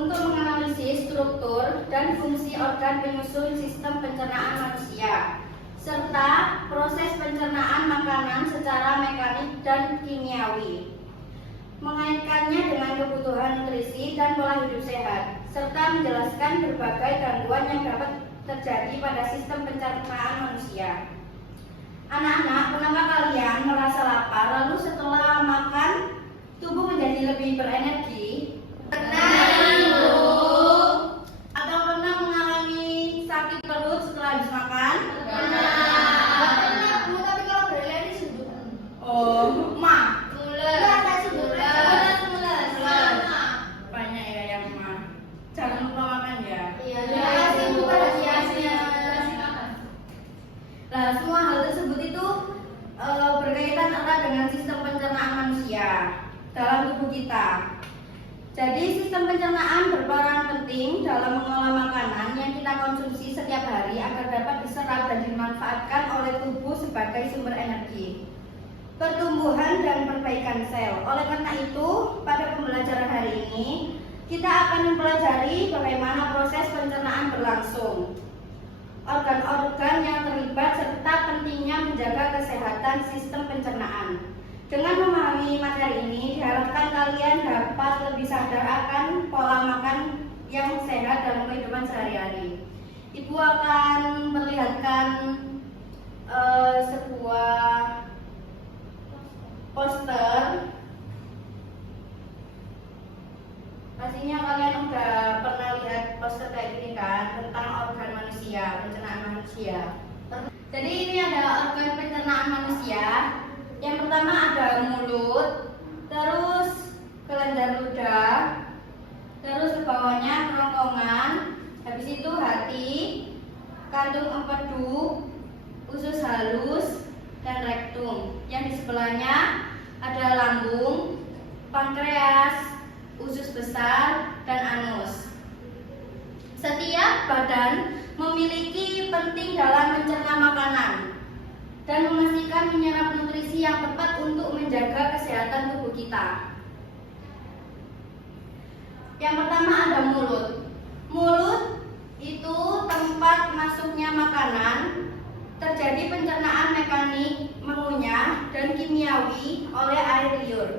untuk menganalisis struktur dan fungsi organ penyusun sistem pencernaan manusia, serta proses pencernaan makanan secara mekanik dan kimiawi, mengaitkannya dengan kebutuhan nutrisi dan pola hidup sehat, serta menjelaskan berbagai gangguan yang dapat terjadi pada sistem pencernaan manusia. Anak-anak, pernahkah kalian merasa lapar lalu setelah makan tubuh menjadi lebih berenergi? Pernah, Bu. Atau pernah mengalami sakit perut setelah habis makan? Pernah, Bu, tapi kalau berlari sudut. Oh, Ma. Mules. Ada sudut. Mules. Banyak ya yang Ma. Jangan lupa makan ya. Iya, Terima kasih Bu perhatiannya. Nah, semua hal tersebut itu berkaitan erat dengan sistem pencernaan manusia dalam tubuh kita. Jadi sistem pencernaan berperan penting dalam mengolah makanan yang kita konsumsi setiap hari agar dapat diserap dan dimanfaatkan oleh tubuh sebagai sumber energi, pertumbuhan dan perbaikan sel. Oleh karena itu, pada pembelajaran hari ini kita akan mempelajari bagaimana proses pencernaan berlangsung, organ-organ yang terlibat, serta pentingnya menjaga kesehatan sistem pencernaan. Dengan memahami materi ini, diharapkan kalian dapat lebih sadar akan pola makan yang sehat dalam kehidupan sehari-hari. Ibu akan memperlihatkan sebuah poster. Pastinya kalian udah pernah lihat poster kayak gini kan, tentang organ manusia, pencernaan manusia. Jadi ini ada organ pencernaan manusia. Yang pertama ada mulut, terus kelenjar ludah, terus ke bawahnya kerongkongan, habis itu hati, kantung empedu, usus halus, dan rektum. Yang di sebelahnya ada lambung, pankreas, usus besar, dan anus. Setiap badan memiliki penting dalam mencerna makanan dan memastikan menyerap nutrisi yang tepat untuk menjaga kesehatan tubuh kita. Yang pertama ada mulut. Mulut itu tempat masuknya makanan, terjadi pencernaan mekanik, mengunyah, dan kimiawi oleh air liur.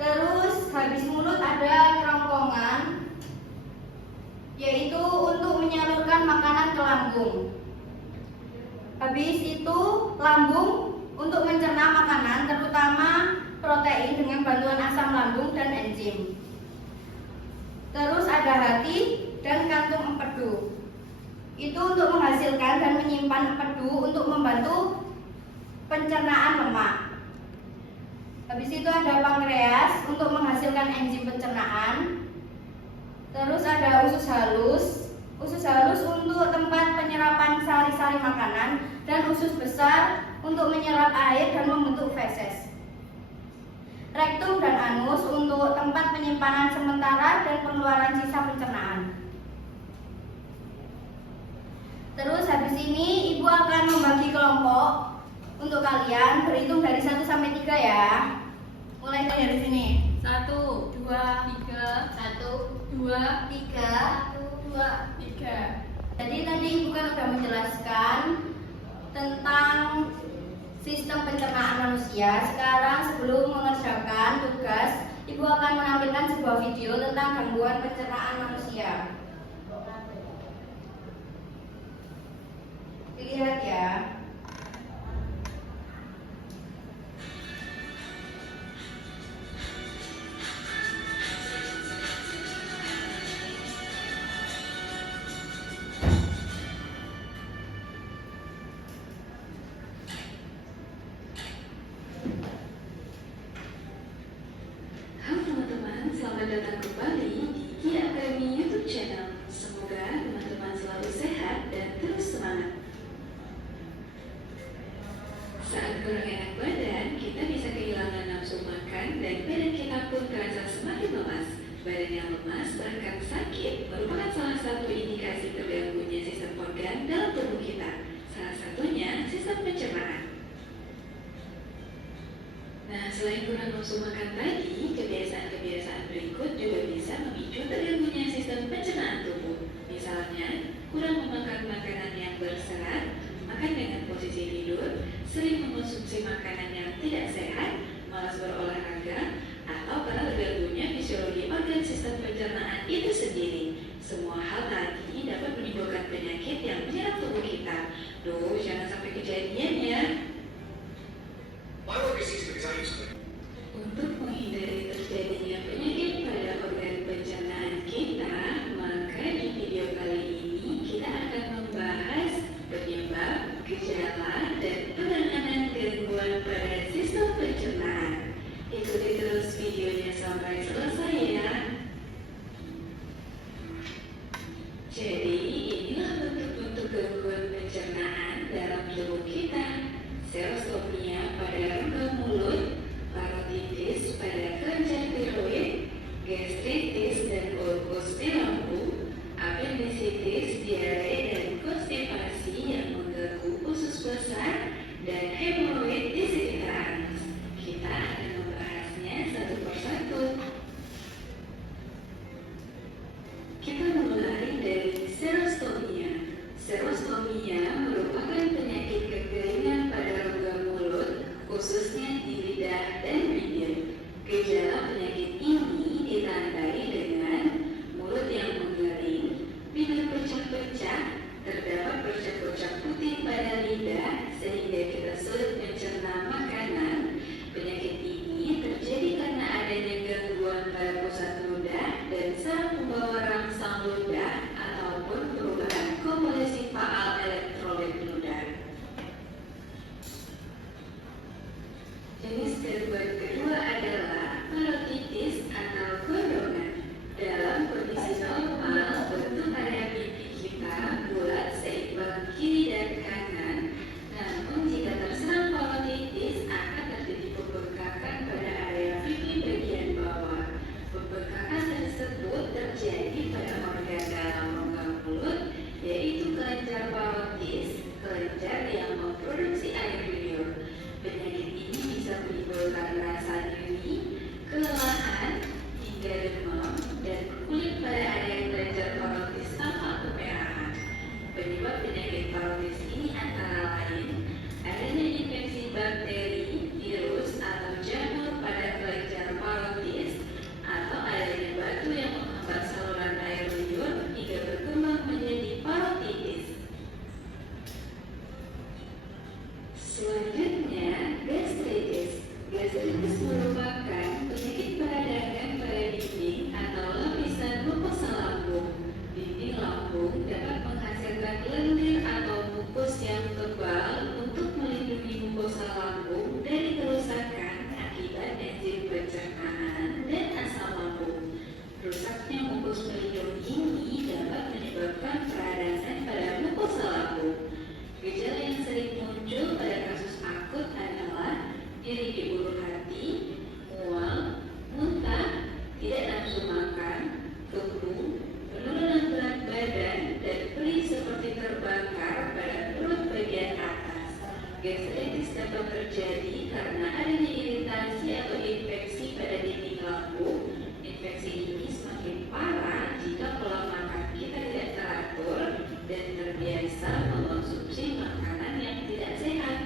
Terus habis mulut ada kerongkongan, yaitu untuk menyalurkan makanan ke lambung. Habis itu lambung untuk mencerna makanan, terutama protein dengan bantuan asam lambung dan enzim. Terus ada hati dan kantung empedu. Itu untuk menghasilkan dan menyimpan empedu untuk membantu pencernaan lemak. Habis itu ada pankreas untuk menghasilkan enzim pencernaan. Terus ada usus halus. Usus halus untuk tempat penyerapan sari-sari makanan, dan usus besar untuk menyerap air dan membentuk feses. Rektum dan anus untuk tempat penyimpanan sementara dan pengeluaran sisa pencernaan. Terus habis ini ibu akan membagi kelompok untuk kalian, berhitung dari 1 sampai 3 ya. Mulai dari sini. 1, 2, 3, 1, 2, 3, 1, 2, 3. Jadi tadi ibu kan sudah menjelaskan tentang sistem pencernaan manusia. Sekarang sebelum mengerjakan tugas, ibu akan menampilkan sebuah video tentang gangguan pencernaan manusia. Dilihat ya. Selamat datang kembali di Ki Academy YouTube channel. Semoga teman-teman selalu sehat dan terus semangat. Saat kurang enak badan, kita bisa kehilangan nafsu makan dan badan kita pun terasa semakin lemas. Badan yang lemas bahkan sakit merupakan salah satu indikasi terganggunya sistem organ dalam tubuh kita. Salah satunya sistem pencernaan. Nah, selain kurang nafsu makan tadi, kebiasaan-kebiasaan berikut juga bisa memicu terganggu terjadi pada organ dalam rongga mulut, yaitu kelenjar parotis, kelenjar yang memproduksi air liur. Penyakit ini bisa menimbulkan rasa nyeri, kelelahan, hingga demam, dan kulit pada area kelenjar parotis tampak kemerahan. Penyebab penyakit parotis ini antara lain adanya infeksi bakteri, virus, atau jamur pada kelenjar parotis, atau adanya batu yang menghambat saluran air liur hingga berkembang menjadi parotitis. Selanjutnya, gastritis. Gastritis merupakan penyakit peradangan pada dinding atau lapisan mukosa lambung. Dinding lambung dapat menghasilkan lendir atau mukus yang tebal untuk melindungi mukosa lambung dari kerusakan akibat enzim pencernaan dan asam lambung. Rusaknya mukus pelindung ini dapat menyebabkan peradangan pada mukosa lambung. Gejala yang sering muncul pada kasus akut adalah nyeri di ulu hati, mual, muntah, tidak nafsu makan, kembung, penurunan berat badan, dan perih seperti terbakar pada perut bagian atas. Gastritis dapat terjadi karena adanya iritasi atau infeksi pada dinding lambung. Infeksi ini semakin parah jika pola makan kita tidak teratur dan terbiasa mengonsumsi makanan yang tidak sehat.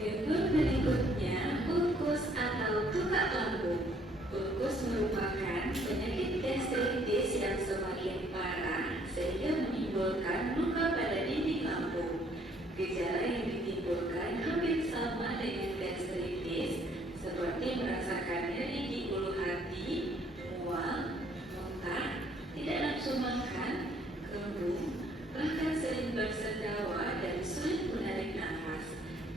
Gangguan berikutnya, ulkus atau tukak lambung. Ulkus merupakan penyakit gastritis yang semakin parah sehingga menimbulkan luka pada dinding lambung. Gejala yang ditimbulkan hampir sama dengan gastritis, seperti merasakan nyeri di ulu hati, mual, muntah, tidak nafsu makan, kembung, bahkan sering bersendawa dan sulit menarik nafas.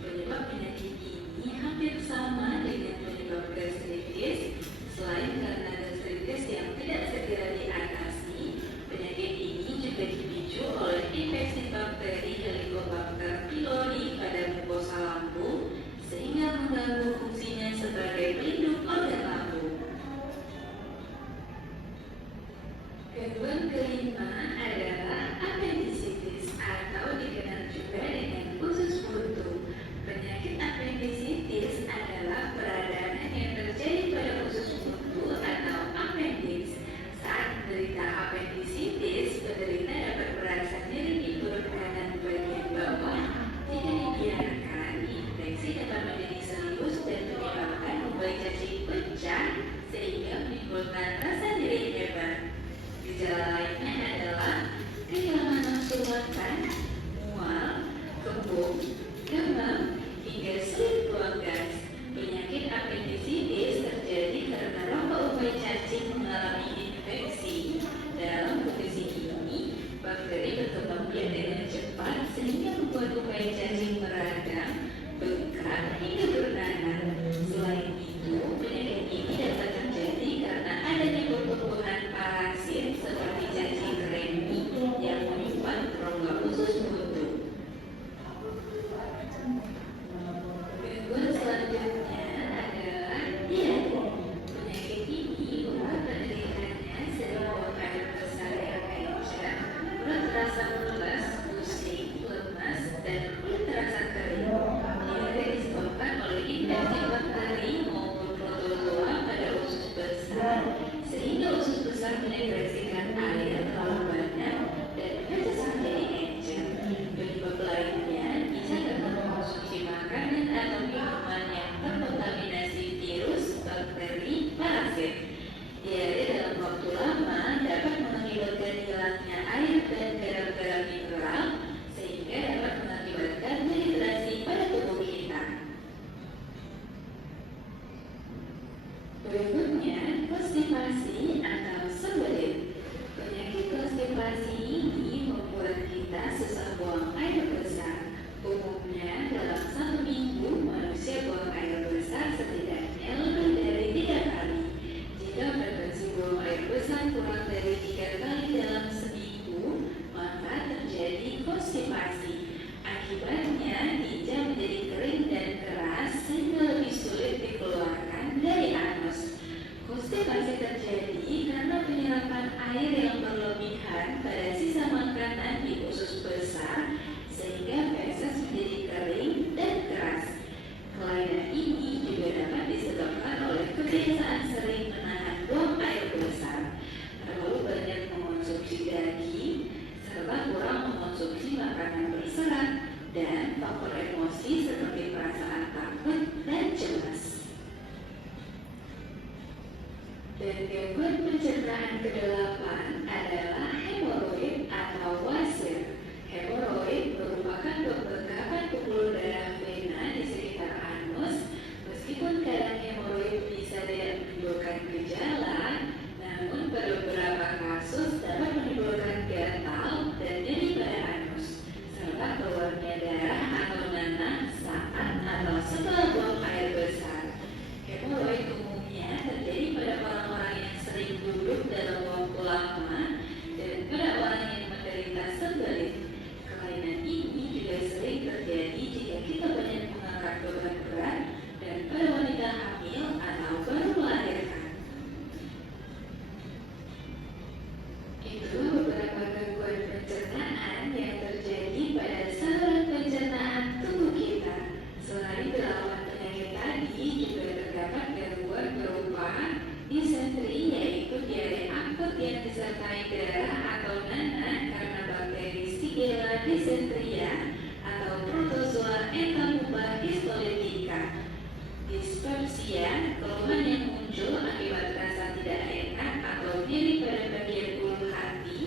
Penyebab penyakit ini hampir sama dengan penyebab gastritis. Selain karena gastritis yang tidak segera diatasi, penyakit ini juga dipicu oleh infeksi bakteri Helicobacter pylori pada mukosa lambung, sehingga mengganggu fungsinya sebagai pelindung organ lambung. Gangguan kelima adalah apendisitis atau dikenal juga dengan usus buntu. Penyakit apendisitis adalah peradangan yang terjadi pada usus buntu atau appendix. Saat menderita apendisitis, penderita dapat merasa nyeri di perut kanan bagian bawah. Jika dibiarkan, infeksi dapat menjadi serius dan menyebabkan membuat cacing pecah sehingga menimbulkan rasa nyeri hebat. Gejala lainnya adalah kehilangan nafsu makan, mual, kembung, demam, hingga sulit buang gas. Penyakit apendisitis terjadi karena rongga umbai cacing mengalami infeksi. Dalam kondisi ini, bakteri berkembang biak dengan cepat sehingga membuat umbai cacing meradang, bengkak, hingga bernanah. Selain itu, penyakit ini dapat terjadi karena adanya pertumbuhan parasit seperti cacing kremi yang menyumbat rongga usus buntu. Gangguan selanjutnya adalah diare. Penyakit ini membuat penderitanya sering buang air besar yang encer, perut terasa mules, pusing, lemas, dan kulit terasa kering. Diare disebabkan oleh infeksi bakteri maupun protozoa pada usus besar, sehingga usus besar mendepresikan air terlalu banyak dan feses menjadi encer. Penyebab lainnya bisa karena mengkonsumsi makanan atau minuman yang terkontaminasi virus, bakteri, parasit. Diare dalam waktu lama dapat mengakibatkan hilangnya air dan garam-garam mineral, sehingga dapat mengakibatkan dehidrasi pada tubuh kita. Berikutnya, konstipasi atau sembelit. Penyakit konstipasi ini membuat kita susah buang air besar. Umumnya dalam 1 minggu manusia buang air besar setidaknya lebih dari 3 kali. Jika frekuensi buang air besar kurang dari 3 kali dalam seminggu, maka terjadi konstipasi. Akibatnya tinja menjadi kering dan keras sehingga lebih sulit dikeluarkan dari anus. Dan gangguan pencernaan ke-8 adalah hemoroid atau wasir. Hemoroid merupakan pembengkakan pembuluh darah vena di sekitar anus. Meskipun kadang hemoroid bisa tidak menimbulkan gejala, namun pada beberapa kasus dapat menimbulkan gatal dan nyeri pada anus, serta keluarnya darah atau nanah saat atau setelah buang air besar. Hemoroid umumnya terjadi pada orang-orang yang sering duduk dalam waktu lama dan pada orang yang menderita sembelit. Kelainan ini juga sering terjadi jika kita banyak mengangkat beban berat dan pada wanita hamil atau baru melahirkan. Itulah beberapa gangguan pencernaan yang terjadi pada saluran pencernaan tubuh kita. Selain 8 penyakit tadi, juga terdapat gangguan berupa disentri, yaitu diare akut yang disertai darah atau nanah karena bakteri Shigella dysenteria atau Protozoa Entamuba histolytica. Dispepsia, keluhan yang muncul akibat rasa tidak enak atau nyeri pada bagian ulu hati.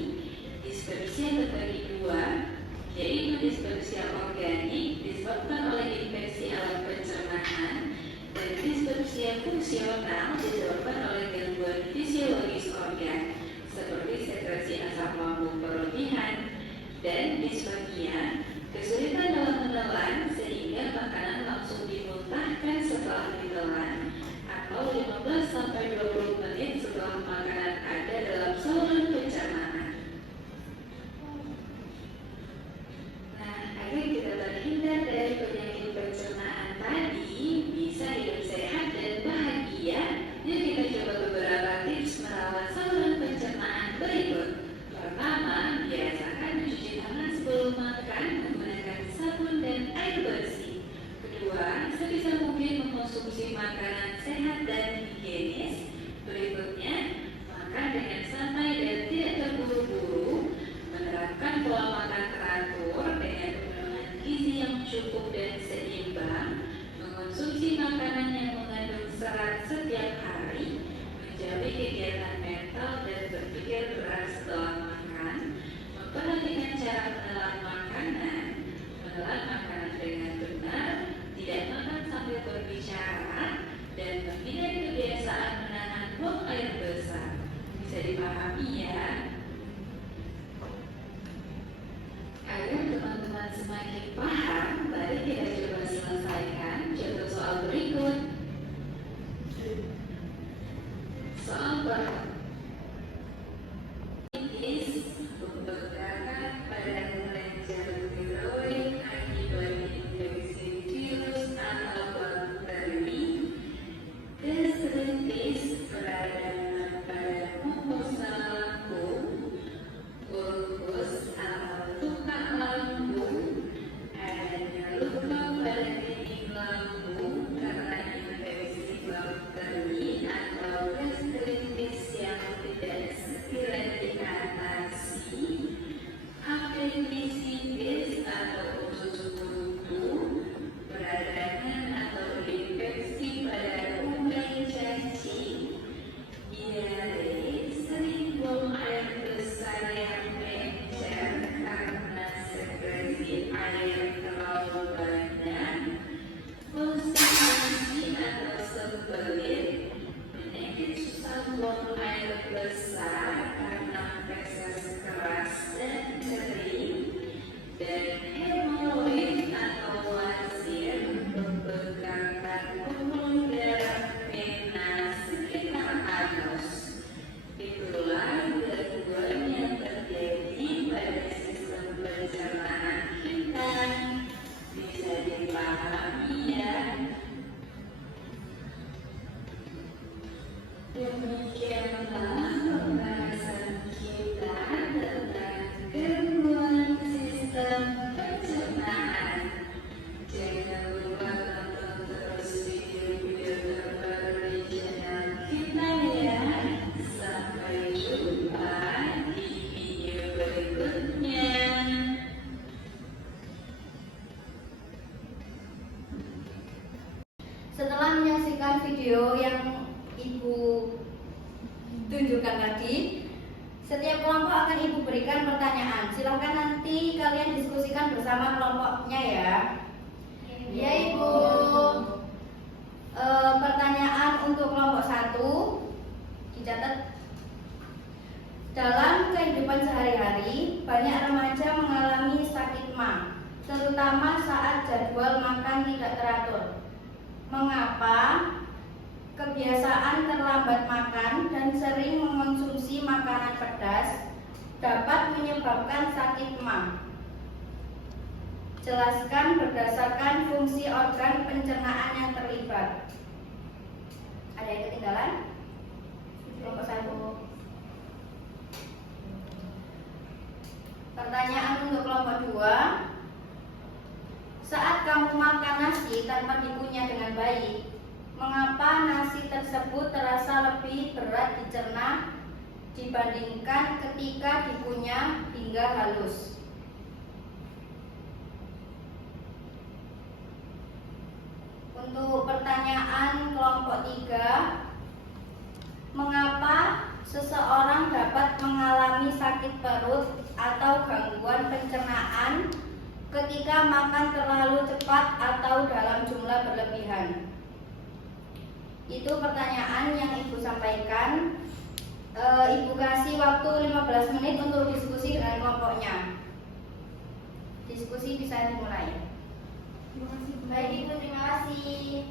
Dispepsia terbagi dua, yaitu dispepsia organik disebabkan oleh infeksi alat pencernaan dan dispepsia fungsional disebabkan oleh gangguan fisiologis organ seperti sekresi asam lambung berlebihan. Dan disfagia, kesulitan dalam menelan sehingga makanan langsung dimuntahkan setelah ditelan atau 15-20 menit setelah makanan ada dalam saluran pencernaan. Nah, agar kita terhindar dari penyakit pencernaan tadi, bisa hidup sehat dan bahagia, yuk kita coba beberapa tips merawat saluran pencernaan berikut. Pertama, biasakan mencuci tangan sebelum makan menggunakan sabun dan air bersih. Kedua, sebisa mungkin mengkonsumsi makanan sehat dan higienis. Berikutnya, makan dengan santai dan tidak terburu-buru. Menerapkan pola makan teratur dengan kandungan gizi yang cukup dan seimbang. Mengonsumsi makanan yang mengandung serat setiap hari. Menjauhi kegiatan mental dan berpikir keras setelah makan. Memperhatikan cara menelan makanan. Menelan makanan dengan benar. Tidak makan sambil berbicara. Dan menghindari kebiasaan menahan buang air besar. Bisa dipahami ya? Agar teman-teman semakin paham, mari kita coba selesaikan contoh soal berikut. Soal pertama, pembengkakan pada kelenjar tiroid akibat infeksi virus atau bakteri. Gastritis, peradangan pada mukosa lambung. Ulkus atau luka lambung, adanya luka pada dinding lambung karena infeksi bakteri atau gastritis yang tidak segera diatasi. Apendisitis atau usus buntu, peradangan atau infeksi pada umbai cacing. Diare, sering buang air besar yang mencar karena sekresi air terlalu banyak. Konstipasi atau sembelit, penyakit susah buang air besar karena feses keras dan kering. Dan hemoroid atau wasir, pembengkakan pembuluh darah vena sekitar anus. Itulah gangguan yang terjadi pada sistem pencernaan kita. Bisa dipahami ya? Demikianlah pembahasan kita tentang gangguan sistem pencernaan. Jangan lupa tonton terus video-video terbaru di channel kita ya. Sampai jumpa di video berikutnya. Setelah menyaksikan video yang Ibu tunjukkan tadi. Setiap kelompok akan Ibu berikan pertanyaan. Silahkan nanti kalian diskusikan bersama kelompoknya ya. Ya Ibu. Pertanyaan untuk kelompok 1 dicatat. Dalam kehidupan sehari-hari, banyak remaja mengalami sakit ma, terutama saat jadwal makan tidak teratur. Mengapa? Kebiasaan terlambat makan dan sering mengonsumsi makanan pedas dapat menyebabkan sakit ma. Jelaskan berdasarkan fungsi organ pencernaan yang terlibat. Ada yang ketinggalan? Kelompok 1. Pertanyaan untuk kelompok 2. Saat kamu makan nasi tanpa dikunyah dengan baik, mengapa nasi tersebut terasa lebih berat dicerna dibandingkan ketika dikunyah hingga halus? Untuk pertanyaan kelompok 3, mengapa seseorang dapat mengalami sakit perut atau gangguan pencernaan ketika makan terlalu cepat atau dalam jumlah berlebihan? Itu pertanyaan yang Ibu sampaikan. Ibu kasih waktu 15 menit untuk diskusi dengan kelompoknya. Diskusi bisa dimulai. Baik Ibu, terima kasih.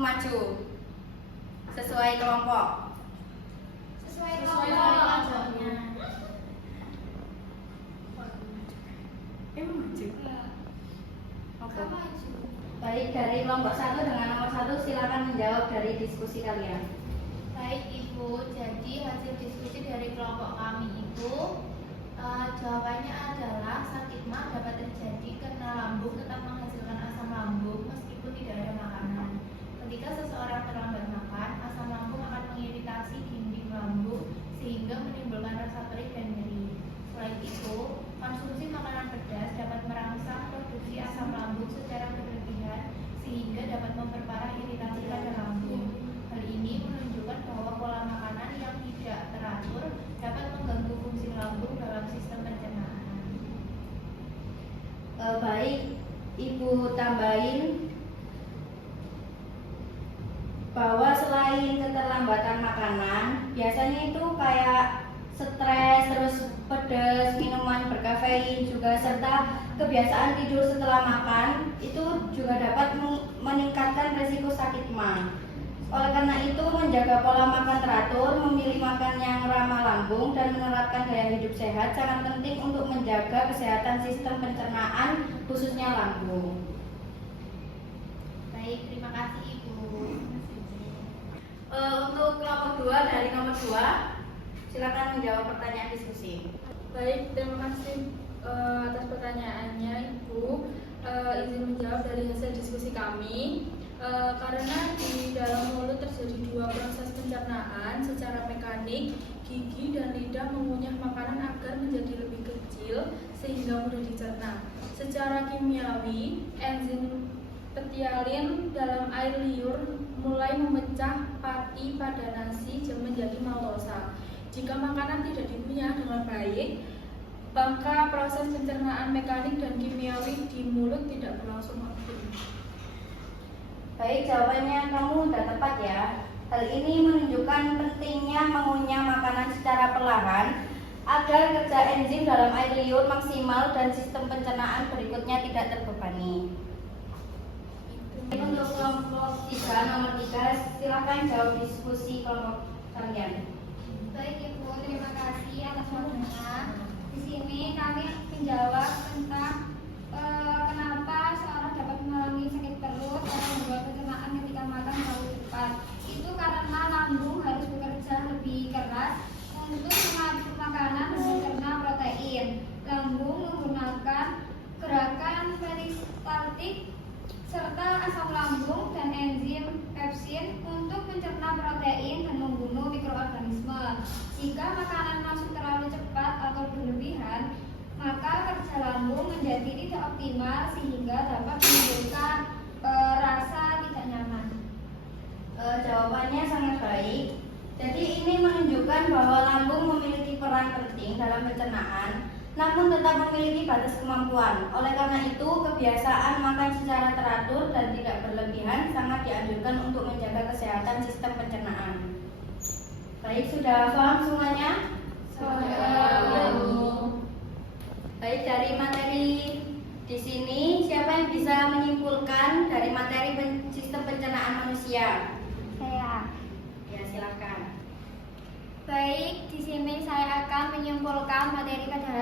maju. Sesuai kelompok. Sesuai kelompoknya. Maju. Apa maju? Baik, dari kelompok 1 dengan nomor 1 silakan menjawab dari diskusi kalian. Baik Ibu, jadi hasil diskusi dari kelompok kami itu jawabannya adalah sakit mah dapat terjadi karena lambung tetap menghasilkan asam lambung meskipun tidak ada makanan. Ketika seseorang terlambat makan, asam lambung akan mengiritasi dinding lambung sehingga menimbulkan rasa perih dan nyeri. Selain itu, konsumsi makanan pedas dapat merangsang produksi asam lambung secara berlebihan sehingga dapat memperparah iritasi pada lambung. Hal ini menunjukkan bahwa pola makanan yang tidak teratur dapat mengganggu fungsi lambung dalam sistem pencernaan. Baik, Ibu tambahin bahwa selain keterlambatan makanan, biasanya itu kayak stres, terus pedas, minuman berkafein juga, serta kebiasaan tidur setelah makan itu juga dapat meningkatkan resiko sakit mah. Oleh karena itu, menjaga pola makan teratur, memilih makan yang ramah lambung, dan menerapkan gaya hidup sehat sangat penting untuk menjaga kesehatan sistem pencernaan, khususnya lambung. Baik, terima kasih Ibu. Untuk kelompok 2 dari nomor 2, silakan menjawab pertanyaan diskusi. Baik, terima kasih atas pertanyaannya Ibu. Izin menjawab dari hasil diskusi kami. Karena di dalam mulut terjadi 2 proses pencernaan secara mekanik, gigi dan lidah mengunyah makanan agar menjadi lebih kecil sehingga mudah dicerna. Secara kimiawi, enzim petialin dalam air liur mulai memecah pati pada nasi menjadi maltosa. Jika makanan tidak dikunyah dengan baik, maka proses pencernaan mekanik dan kimiawi di mulut tidak berlangsung optimal. Baik, jawabannya kamu sudah tepat ya. Hal ini menunjukkan pentingnya mengunyah makanan secara perlahan agar kerja enzim dalam air liur maksimal dan sistem pencernaan berikutnya tidak terbebani. Untuk kelompok 3, nomor 3, silakan jawab diskusi kelompok kalian. Baik Ibu, terima kasih atas waktunya. Di sini kami menjawab tentang kenapa seorang dapat mengalami sakit perut atau gangguan pencernaan ketika makan terlalu cepat. Itu karena lambung harus bekerja lebih keras untuk mengaduk makanan dan mencerna protein. Lambung menggunakan gerakan peristaltik serta asam lambung dan enzim pepsin untuk mencerna protein dan membunuh mikroorganisme. Jika makanan masuk terlalu cepat atau berlebihan, maka kerja lambung menjadi tidak optimal sehingga dapat menimbulkan rasa tidak nyaman. Jawabannya sangat baik. Jadi ini menunjukkan bahwa lambung memiliki peran penting dalam pencernaan, namun tetap memiliki batas kemampuan. Oleh karena itu, kebiasaan makan secara teratur dan tidak berlebihan sangat dianjurkan untuk menjaga kesehatan sistem pencernaan. Baik, sudah paham semuanya? Baik, dari materi di sini, siapa yang bisa menyimpulkan dari materi sistem pencernaan manusia? Saya. Ya, silakan. Baik, di sini saya akan menyimpulkan materi pada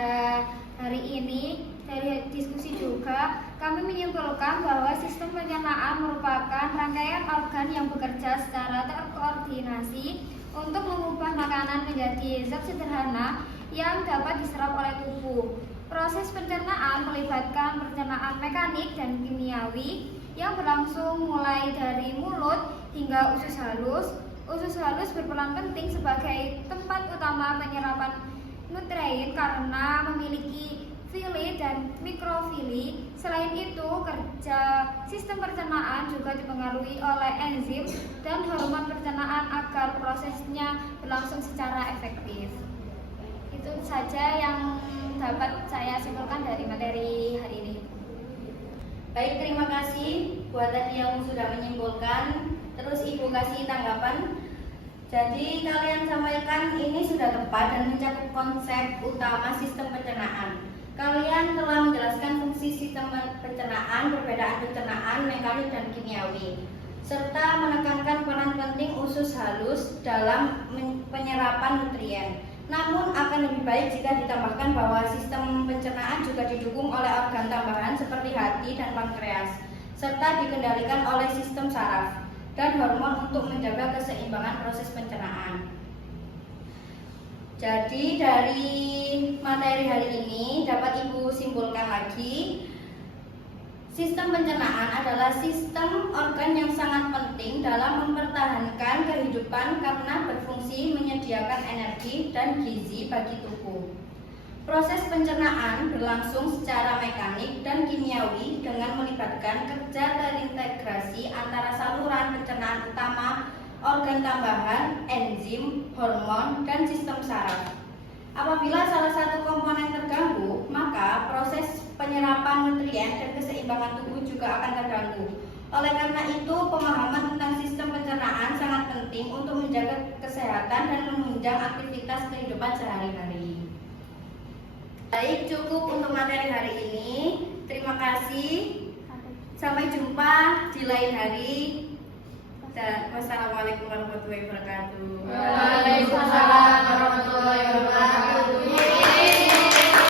hari ini. Dari diskusi juga, kami menyimpulkan bahwa sistem pencernaan merupakan rangkaian organ yang bekerja secara terkoordinasi untuk mengubah makanan menjadi zat sederhana yang dapat diserap oleh tubuh. Proses pencernaan melibatkan pencernaan mekanik dan kimiawi yang berlangsung mulai dari mulut hingga usus halus. Usus halus berperan penting sebagai tempat utama penyerapan nutrien karena memiliki fili dan mikrofili. Selain itu, kerja sistem pencernaan juga dipengaruhi oleh enzim dan hormon pencernaan agar prosesnya berlangsung secara efektif. Itu saja yang dapat saya simpulkan dari materi hari ini. Baik, terima kasih buat tadi yang sudah menyimpulkan. Terus Ibu kasih tanggapan. Jadi kalian sampaikan ini sudah tepat dan mencakup konsep utama sistem pencernaan. Kalian telah menjelaskan fungsi sistem pencernaan, perbedaan pencernaan, mekanik dan kimiawi. serta menekankan peran penting usus halus dalam penyerapan nutrien. Namun akan lebih baik jika ditambahkan bahwa sistem pencernaan juga didukung oleh organ tambahan seperti hati dan pankreas, serta dikendalikan oleh sistem saraf dan hormon untuk menjaga keseimbangan proses pencernaan. Jadi dari materi hari ini dapat Ibu simpulkan lagi, sistem pencernaan adalah sistem organ yang sangat penting dalam mempertahankan kehidupan karena berfungsi menyediakan energi dan gizi bagi tubuh. Proses pencernaan berlangsung secara mekanik dan kimiawi dengan melibatkan kerja terintegrasi antara saluran pencernaan utama, organ tambahan, enzim, hormon, dan sistem saraf. Apabila salah satu komponen terganggu, maka proses penyerapan nutrien dan keseimbangan tubuh juga akan terganggu. Oleh karena itu, pemahaman tentang sistem pencernaan sangat penting untuk menjaga kesehatan dan menunjang aktivitas kehidupan sehari-hari. Baik, cukup untuk materi hari ini. Terima kasih. Sampai jumpa di lain hari. Dan wassalamualaikum warahmatullahi wabarakatuh. Waalaikumsalam warahmatullahi wabarakatuh.